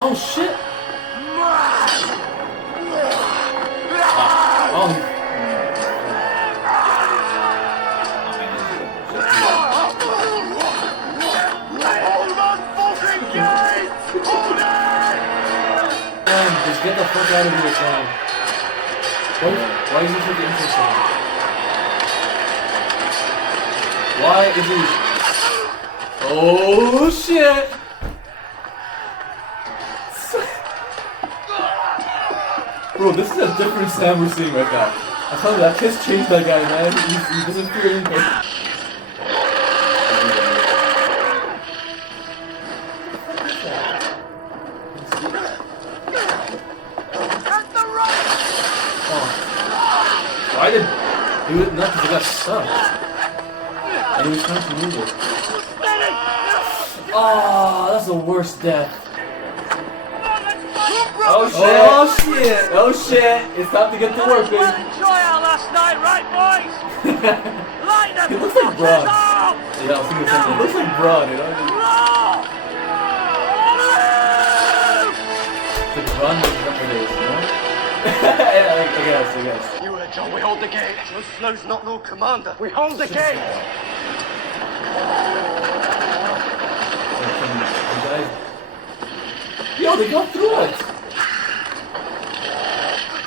Oh shit! Oh. Man, just get the fuck out of here, Sam. Why is he such an interesting? Why is he? Oh shit! Bro, this is a different Sam we're seeing right now. I tell you, that kiss changed that guy, man. He doesn't feel anything. Why did he would not because he got stuck? And he was trying to move it. Oh, that's the worst death. Oh shit! Oh shit! Oh shit! It's time to get to work, baby. Enjoy our last night, right, boys? He looks like Braun. Yeah, I was thinking the same thing. He looks like Braun, you know? It's like Braun was nowadays, you know? I guess. You heard John, we hold the gate. John Snow's not Lord Commander. We hold the gate. Yo, they got through it!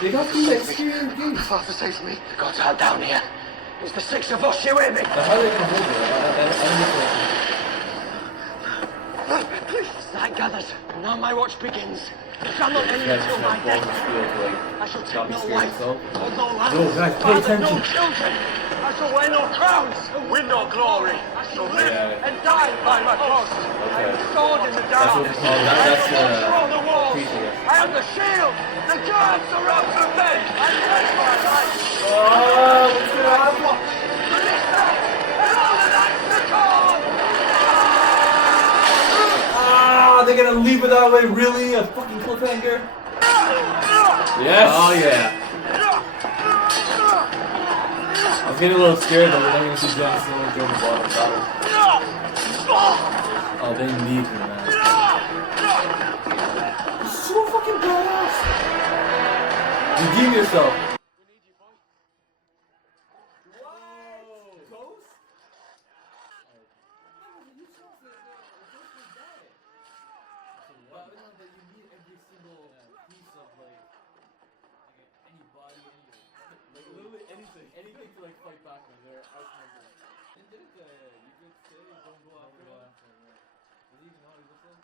They got through the exterior gate. Father saves me. The gods are down here. It's the six of us, you hear me? How are they gonna hold it? Night gathers, and now my watch begins. It shall not end until my death. I shall take no wife, no land, no, guys, pay attention. No children. I shall wear no crowns, and win no glory. I shall live and die by my post. I am the sword in the dark. That's what it's called. I am the on the wall. I am the shield. The guards surround the bed. I take my life. Oh, what's gonna happen? Release that, and all the nights to come. Ah, they're gonna leave it that way, really? A fucking cliffhanger? Yes! Oh yeah. I was getting a little scared that we're not gonna see Jon Snow and Joe Bottom battle. Oh, they need him, man. He's so fucking badass! Redeem yourself! Anything to like fight back when they're outnumbered. And did you could say don't go after him? Does he even know what he looks like?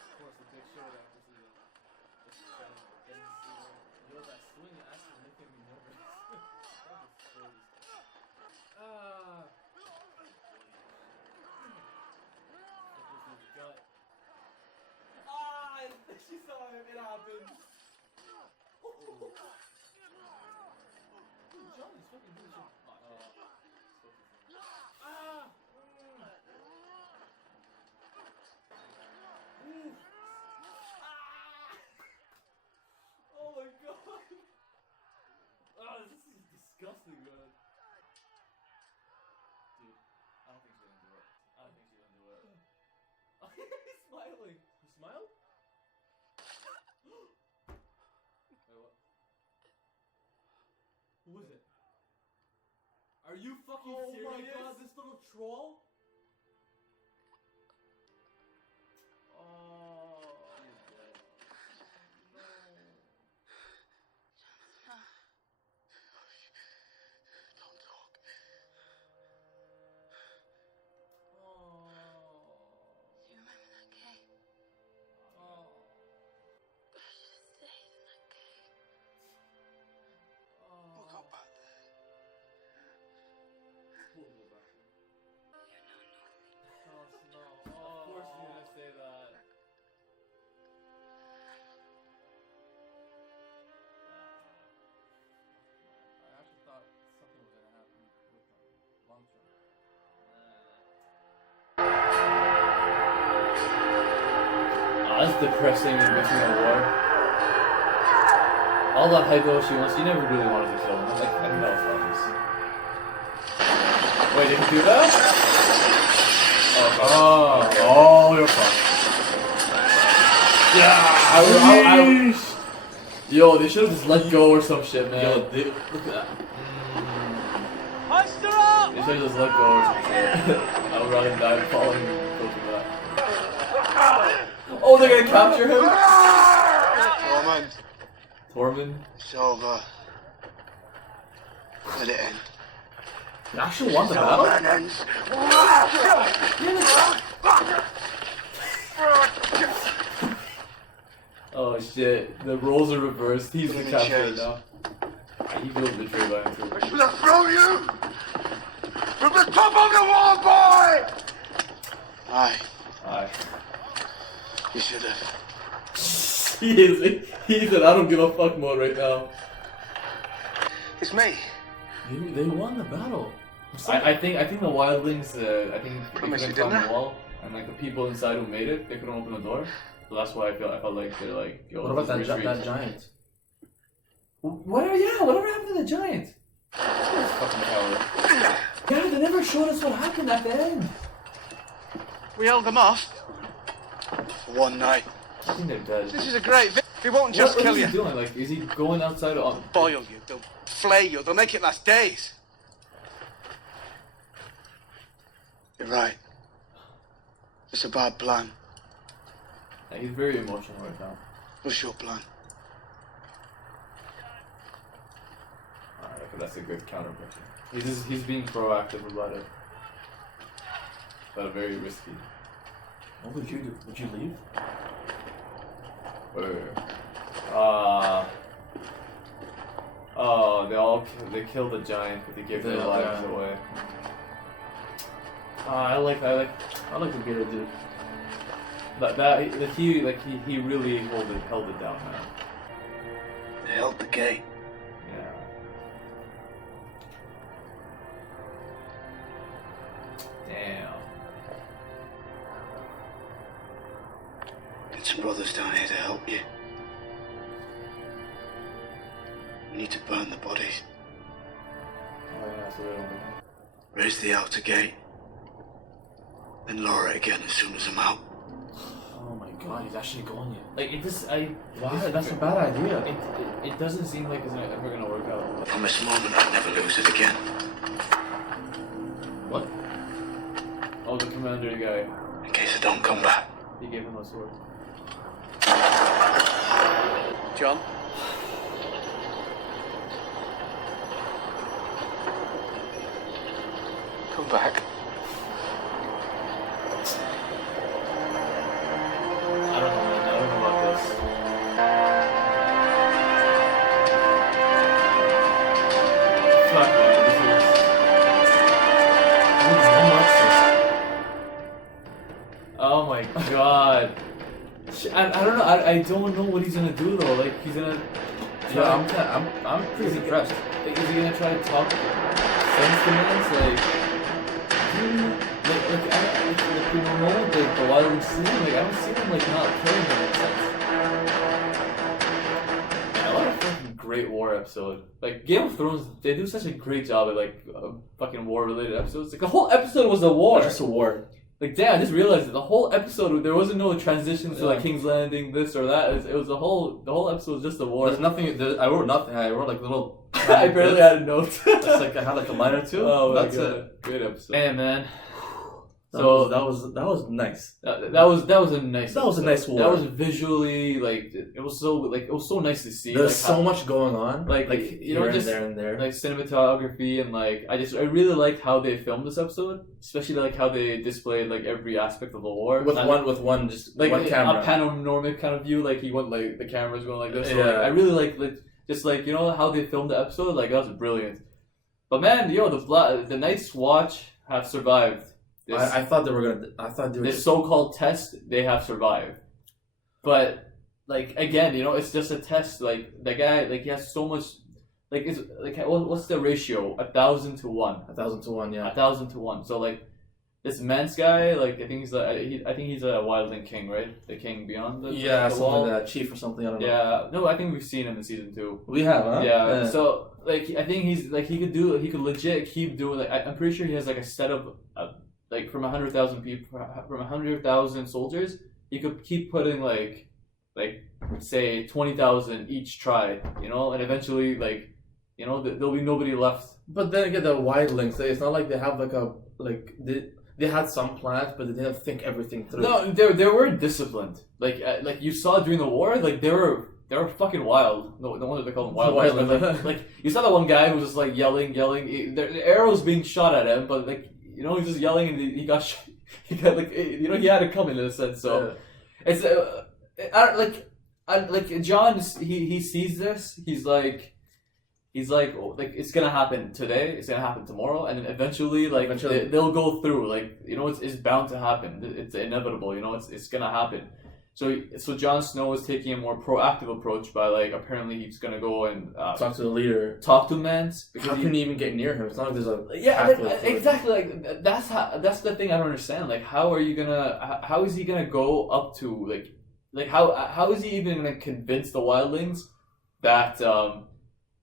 Of course, the big show that this is yo, that swing actually making me nervous. That was crazy. She saw him, it happened. Johnny's fucking doing some. Oh my god! This is disgusting, man. Dude, I don't think she's gonna do it. He's smiling. You smile? Wait, what? Who was it? Are you fucking serious? Oh my god, this little troll? Oh, he's dead. No. Don't talk. Oh. Do you remember that cave? Oh. I should have stayed in that cave. We'll go back there. We'll go back. You're not nothing. Oh, Snow. Of course you're gonna say that. I actually thought something was gonna happen with him long term. That's depressing and makes me a war. All that hype she wants, she never really wanted to kill him. I think that was obvious. Wait, did he do that? Oh, you're fucked. Yo, they should have just let go or some shit, man. Yo, Look at that. Hoist her up! They should have just let go or some shit. I would rather die falling than go through that. Oh, they're gonna capture him? Tormund? It's over. Let it end. you actually want the battle? Oh shit, the roles are reversed. He's the Give me captor chance. now. He feels betrayed by him too. I should have thrown you from the top of the wall, boy! Aye, Aye. you should have. He's in I don't give a fuck mode right now. It's me. They won the battle. I think the wildlings, I think they Promise you, couldn't climb didn't the wall, and like the people inside who made it, they couldn't open the door. So that's why I felt like they're like, yo, What about retreat. that giant? Whatever happened to the giant? Fucking coward. Yeah, they never showed us what happened at the end. We held them off for one night. I think they're dead. This is a great victory. They won't just what kill is you. he doing? Like, is he going outside on? Boil you. They'll flay you. They'll make it last days. You're right. It's a bad plan. Yeah, he's very emotional right now. What's your plan? Alright, okay, that's a good countermeasure. He's being proactive about it, but very risky. What would you do? Would you leave? Oh, they killed the giant, but they gave their lives away. I like the bearded dude. He really held it down, man. They held the gate. Yeah. Damn. Get some brothers down here to help you. We need to burn the bodies. Oh yeah, so they don't. Raise the outer gate. Then lower it again as soon as I'm out. Oh my god, he's actually going yet. Like it just Why? That's a bad idea. It doesn't seem like it's ever gonna work out. From this moment, I'll never lose it again. What? Oh, the commander guy. In case I don't come back. He gave him a sword. John? Come back. I don't know, man. I don't know about this. Fuck, man. Oh my god. I don't know. I don't know what he's gonna do though. Like he's gonna. Yeah, I'm pretty impressed. Like, is he gonna try to talk sense to me? It's like, you know, the wild scene. Like I don't see him like not killing him. In a sense. Yeah, what a fucking great war episode. Like Game of Thrones, they do such a great job at like fucking war related episodes. Like the whole episode was a war. Just a war. Like damn, I just realized that the whole episode there wasn't no transition to like King's Landing, this or that. It was the whole episode was just a war. There's nothing. I wrote nothing. I wrote like little. I barely had a note. It's like I had like a line or two. Oh my That's god, it. great episode. Hey man, That was nice. that was a nice. That was a nice war. That was visually like it was so nice to see. There's like, so much going on. Like you know, here just and there. like cinematography and like I really like how they filmed this episode, especially like how they displayed like every aspect of the war With one like one camera. a panoramic kind of view. Like he went like the camera's going like this. So, Yeah. like, I really like just like you know how they filmed the episode. Like that was brilliant. But man, the Night's Watch have survived. I thought they were gonna. I thought they were. This so-called test, they have survived. But like again, you know, it's just a test. Like the guy, like he has so much. Like it's like what's the ratio? 1,000 to 1. 1,000 to 1. Yeah. 1,000 to 1. So like this Mance guy, like I think he's a wildling king, right? The king beyond the Yeah, the something wall. like that. Chief or something. I don't know. Yeah, no, I think we've seen him in season 2. We have, huh? Yeah. So like I think he's like he could legit keep doing like I'm pretty sure he has like a set of like from 100,000 people from 100,000 soldiers he could keep putting like say 20,000 each tried, you know, and eventually like, you know, there'll be nobody left. But then again, the wide links, it's not like they have they had some plans, but they didn't think everything through. No, they were disciplined. Like you saw during the war, like they were fucking wild. No wonder they call them wild. Like you saw that one guy who was just like yelling. The arrows being shot at him, but like, you know, he's just yelling and he got shot. He got like, you know, he had it coming in a sense. So it's like John, he sees this. He's like, oh, like it's gonna happen today. It's gonna happen tomorrow, and then eventually, like they'll go through. Like, you know, it's bound to happen. It's inevitable. You know, it's gonna happen. So Jon Snow is taking a more proactive approach by like apparently he's gonna go and talk to the leader, talk to Mance. How can he even get near him? It's not like there's a exactly. Like that's the thing I don't understand. Like, how is he gonna go up to like how is he even gonna convince the wildlings that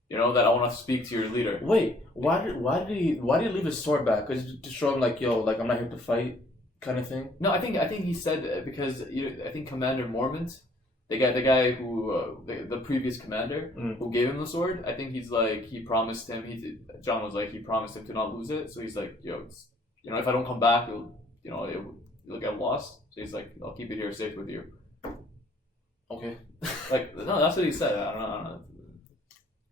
you know, that I want to speak to your leader? Wait, why did he leave his sword back? Cause to show him like, yo, like I'm not here to fight, kind of thing. No, I think he said because I think Commander Mormont, the guy who the previous commander who gave him the sword, I think he's like he promised him. John was like he promised him to not lose it. So he's like, yo, you know, if I don't come back, you'll get lost. So he's like, I'll keep it here safe with you. Okay. Like, no, that's what he said. I don't know.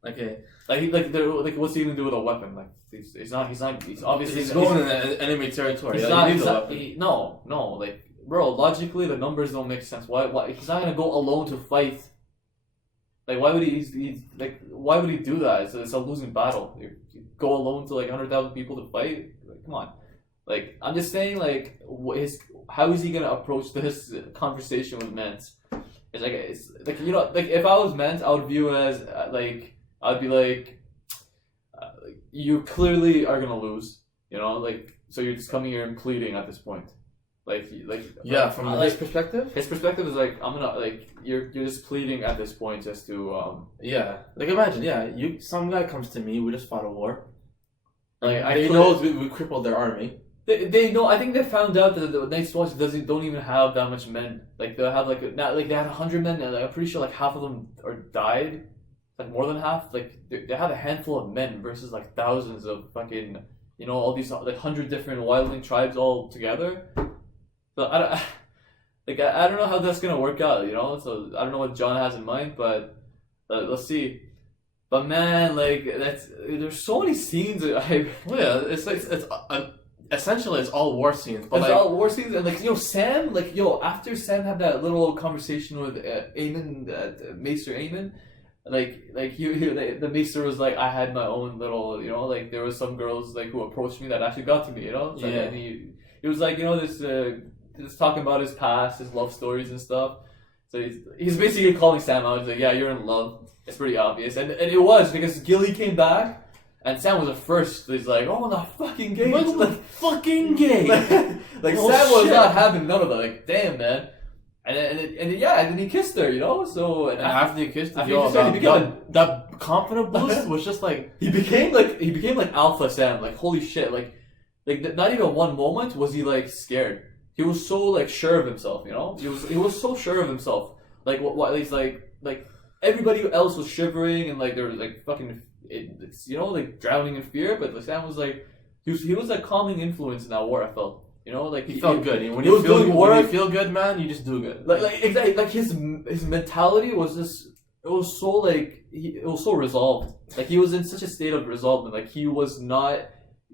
Okay. Like what's he even do with a weapon? Like he's obviously he's going in enemy territory. No, like, bro, logically the numbers don't make sense. Why he's not gonna go alone to fight? Like, why would why would he do that? It's a losing battle. You go alone to like 100,000 people to fight? Like, come on. Like, I'm just saying, like, how is he gonna approach this conversation with Mance? It's like you know, like if I was Mance, I would view it as like I'd be like, you clearly are gonna lose, you know, like, so you're just coming here and pleading at this point, from his perspective. His perspective is like, I'm gonna you're just pleading at this point just to like imagine some guy comes to me, we just fought a war, like he knows we crippled their army. They know. I think they found out that the Night's Watch don't even have that much men. Like they have they had 100 men, and I'm pretty sure like half of them died. Like more than half. Like they have a handful of men versus like thousands of fucking, you know, all these like 100 different wildling tribes all together. So I don't know how that's gonna work out. You know, so I don't know what John has in mind, but let's see. But man, like there's so many scenes. Essentially, it's all war scenes. But it's all war scenes, and like, you know, Sam, like, after Sam had that little conversation with Aemon, Maester Aemon, the Maester was like, I had my own little, you know, like there was some girls like who approached me that actually got to me, you know. And he was like, you know, this talking about his past, his love stories and stuff. So he's basically calling Sam out. He's like, yeah, you're in love. It's pretty obvious, and it was because Gilly came back. And Sam was the first. He's like, "Oh, the fucking gay, fucking gay." Like oh, Sam was shit. not having none of that. Like, damn, man. And then he kissed her, you know. So and after he kissed her, that confident boost was just like he became like Alpha Sam. Like, holy shit. Like not even one moment was he like scared. He was so like sure of himself, you know. He was so sure of himself. Like what he's like everybody else was shivering and like there was like fucking. You know, like drowning in fear, but Sam was like, he was like calming influence in that war. I felt, you know, like he felt good. When you feel good, man, you just do good. Like exactly, like his mentality was just, it was so resolved. Like he was in such a state of resolve, like he was not,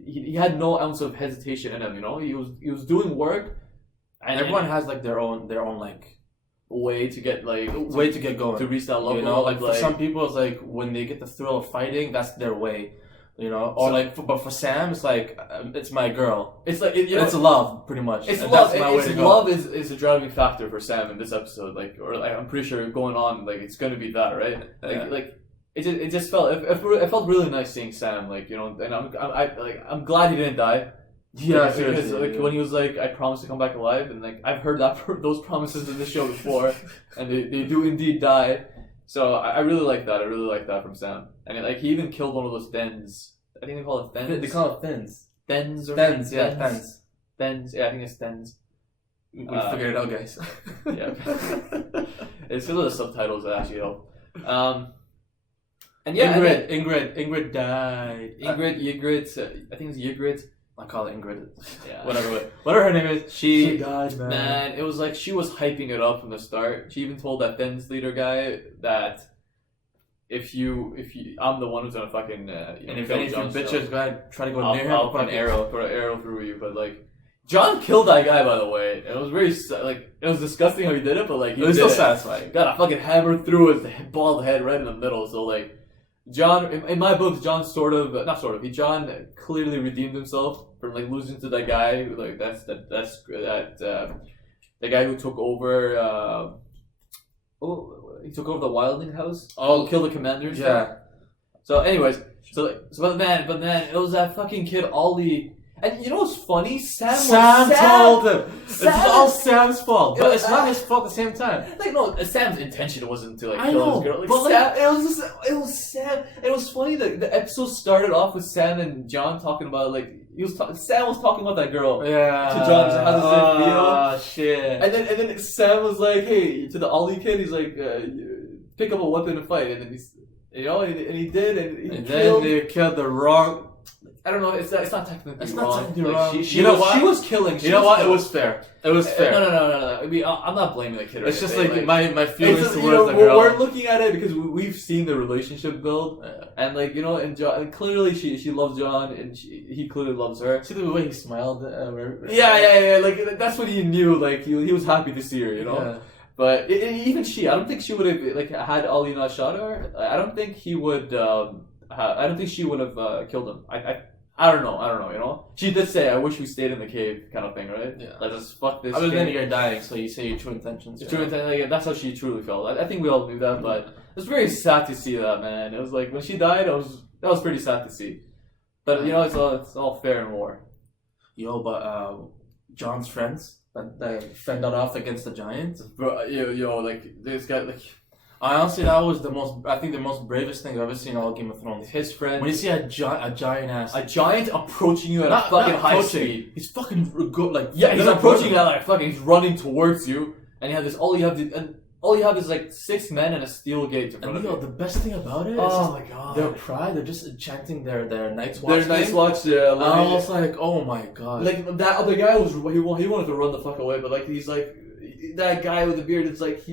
he had no ounce of hesitation in him. You know, he was doing work, and everyone has like their own like. Way to get going to reach that level. You know, like for some people, it's like when they get the thrill of fighting, that's their way. You know, or but for Sam, it's like it's my girl. It's like it's love, pretty much. It's love. Love is a driving factor for Sam in this episode. Like, or like, I'm pretty sure going on, like it's gonna be that, right? Like it just felt it felt really nice seeing Sam. Like, you know, and I'm glad he didn't die. Yeah, because like when he was like, I promise to come back alive, and like I've heard those promises in the show before, and they do indeed die. So I really like that. I really like that from Sam. And like he even killed one of those Thens. I think they call it Thens. They call it Thens. Thens or Thens, yeah, Thens. Thens, yeah, I think it's Thens. We figured it out, guys. Yeah. It's because of the subtitles that actually help. And yeah, Ingrid died. Ygritte, I think it's Ygritte. I call it Ingrid. Yeah. Whatever her name is. She died, man. Man, it was like she was hyping it up from the start. She even told that Thin's leader guy that if you, I'm the one who's gonna fucking, and if any of you bitches try to go I'll, near him, I'll put an arrow through you. But like, John killed that guy, by the way. It was very it was disgusting how he did it, but like, it was still satisfying. Got a fucking hammer through his bald head right in the middle. So like, John, in my books, John John clearly redeemed himself from like losing to that guy. Like the guy who took over. He took over the Wilding house. Killed the commanders. Yeah. So, anyways, but man, it was that fucking kid Ollie. And you know what's funny? Sam told him. It's all Sam's fault, but it's not his fault at the same time. Like no, Sam's intention wasn't to like I kill know, this girl. Like, but Sam, it was Sam. It was funny that the episode started off with Sam and John talking about like Sam was talking about that girl. Yeah. To John, how does it feel? Oh shit. And then Sam was like, hey, to the Ollie kid, he's like, pick up a weapon and fight. And then and he did, and then they killed the wrong. I don't know. It's not technically it's wrong. Not technically wrong. She was killing. You know what? It was fair. It was fair. No. I mean, I'm not blaming the kid. It's just like my feelings towards the girl. girl. We're looking at it because we've seen the relationship build, and like and John, and clearly she loves John, and he clearly loves her. See the way he smiled. Yeah. Like that's what he knew. Like he was happy to see her. Yeah. But even she, I don't think she would have like had Ollie not shot her. I don't think he would. I don't think she would have killed him. I don't know. She did say, I wish we stayed in the cave, kind of thing, right? Yeah. Like, just fuck this Other cave. than you're dying, so you say your true intentions. Your true intention, like, that's how she truly felt. I think we all knew that, but it was very sad to see that, man. It was like, when she died, that was pretty sad to see. But, it's all fair in war. Yo, but, John's friends, that fended off against the giants. Bro, like, this guy, like... Honestly, that was the most bravest thing I've ever seen in all Game of Thrones. His friend. When you see a giant ass, a giant approaching you at a fucking high speed. He's fucking good. Like he's approaching you at he's running towards you, and you have this. All you have is like 6 men and a steel gate in front of you. The best thing about it is, my god, their pride. They're just chanting their Night's Watch. Their Night's Watch. Yeah, I was like, oh my god. Like that other guy he wanted to run the fuck away, but like he's like that guy with the beard. It's like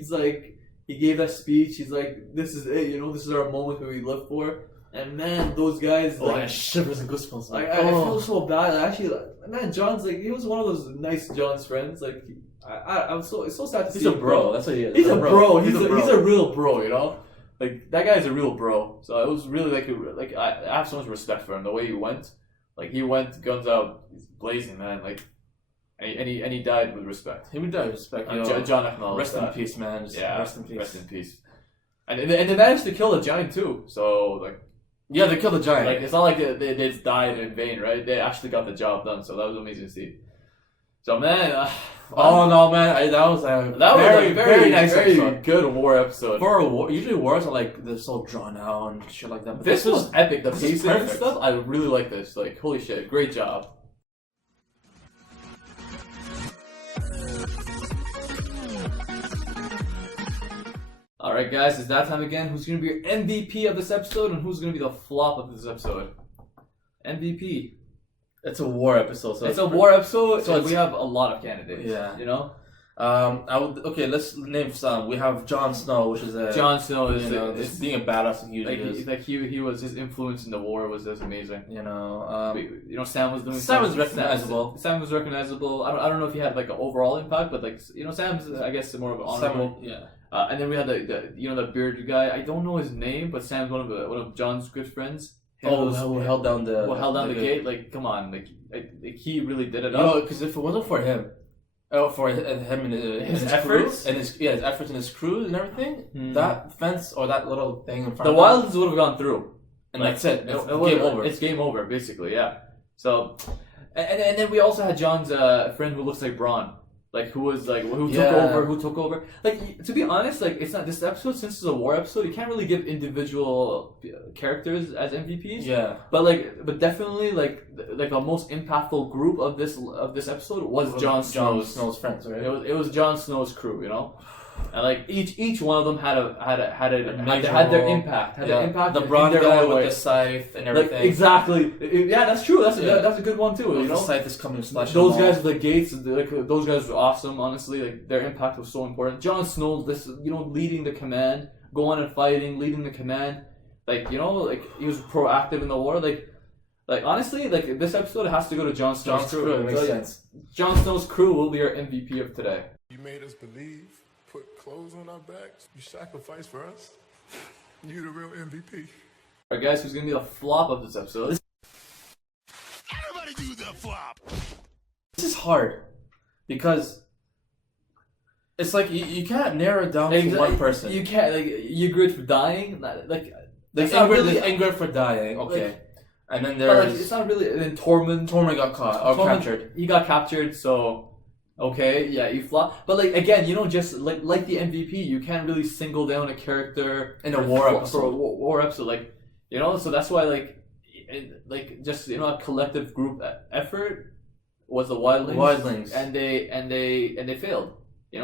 he gave that speech. He's like, this is it, this is our moment that we live for. And man, those guys, like shivers and goosebumps. Like, I feel so bad. Actually, man, John's like, he was one of those nice John's friends. Like, it's so sad to see. He's a bro. That's what he is. He's a bro. He's a real bro. Like that guy's a real bro. So it was really like I have so much respect for him. The way he went, guns out, he's blazing, man. Like. And he died with respect. He would die with respect. John acknowledged rest that. in peace, man. Rest in peace. Rest in peace. And they managed to kill the giant too. So like, yeah, they killed the giant. Like it's not like they died in vain, right? They actually got the job done. So that was amazing to see. So man, oh no, man, that was a very nice, very episode. Good war episode. For a war, usually wars are like they're so drawn out and shit like that. But this was epic. The pacing and stuff. I really like this. Like holy shit, great job. Alright guys, it's that time again. Who's going to be your MVP of this episode and who's going to be the flop of this episode? MVP. It's a war episode. So it's a war episode, so we have a lot of candidates. Yeah. Let's name some. We have Jon Snow, which is Jon Snow is being a badass. He was his influence in the war was just amazing. Sam was doing. Sam was recognizable. Sam was recognizable. I don't know if he had like an overall impact, but like Sam's I guess more of an honorable. And then we had the bearded guy. I don't know his name, but Sam's one of John's good friends. Who held down the gate? Like, come on, like he really did it up. Because if it wasn't for him, and his efforts and his efforts and his crew and everything, that fence or that little thing in front the of Wildlands would have gone through, and that's it. It's game over. It's game over, basically. Yeah. So, and then we also had John's friend who looks like Braun. Like who was like who Yeah. took over. Like to be honest, like it's not this episode since it's a war episode. You can't really give individual characters as MVPs. Yeah. But definitely like the most impactful group of this episode was Jon Snow's friends, right? It was Jon Snow's crew, you know. And like each one of them had their impact. Had their impact. The in blonde their guy own with way. the scythe and everything. Like, exactly. Yeah, that's true. That's Yeah. that's a good one too. You The know, scythe is coming to slash those them all. guys with the gates, like those guys were awesome. Honestly, like their impact was so important. Jon Snow, leading the command, going and fighting, leading the command. Like like he was proactive in the war. Like honestly, like this episode has to go to Jon Snow's crew. Makes sense. Jon Snow's crew will be our MVP of today. You made us believe, put clothes on our backs, you sacrificed for us. You the real MVP. Alright guys, who's gonna be the flop of this episode? Everybody do the flop. This is hard because it's like you can't narrow it down to one person. You can't Ygritte for dying. There's Ingrid for dying, okay, and then But there's it's not really. And then Tormund got caught or captured. He got captured, so okay, yeah, you flop. But like again, just like the MVP, you can't really single down a character In a war for episode. a war episode. So that's why a collective group effort was the Wildlings, and they failed. When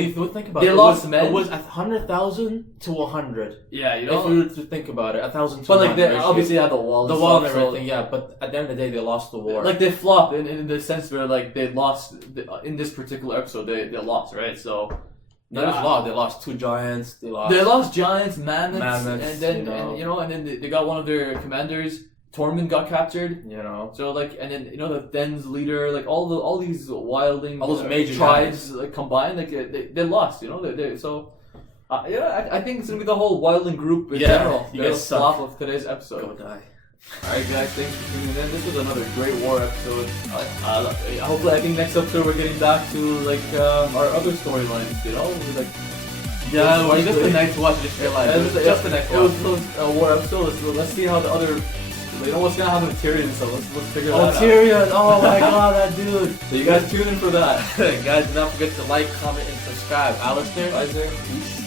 you think about they it, lost men. It was 100,000 to 100. Yeah, If you were to think about it, 1,000 to but 100. they obviously had the wall, the wall and everything. Yeah, but at the end of the day, they lost the war. Like they flopped in the sense where they lost in this particular episode. They lost, right? So Not just lost. They lost 2 giants. They lost giants, mammoths, and then and then they got one of their commanders. Tormund got captured. So and then the Then's leader, all these wildling, all those major tribes combined, they lost. I think it's gonna be the whole wildling group in general. You guys suck. Flop of today's episode. Go die. Alright guys, thanks for tuning in. This was another great war episode. Hopefully, I think next episode we're getting back to our other storylines. Yeah, just the next watch. I just realized just the next watch. It was a war episode. Let's see how the other. What's gonna happen with Tyrion? So let's figure that out. Tyrion! Oh my god, that dude! So you guys tune in for that. Guys, do not forget to like, comment, and subscribe. Alistair? Bye, sir. Peace.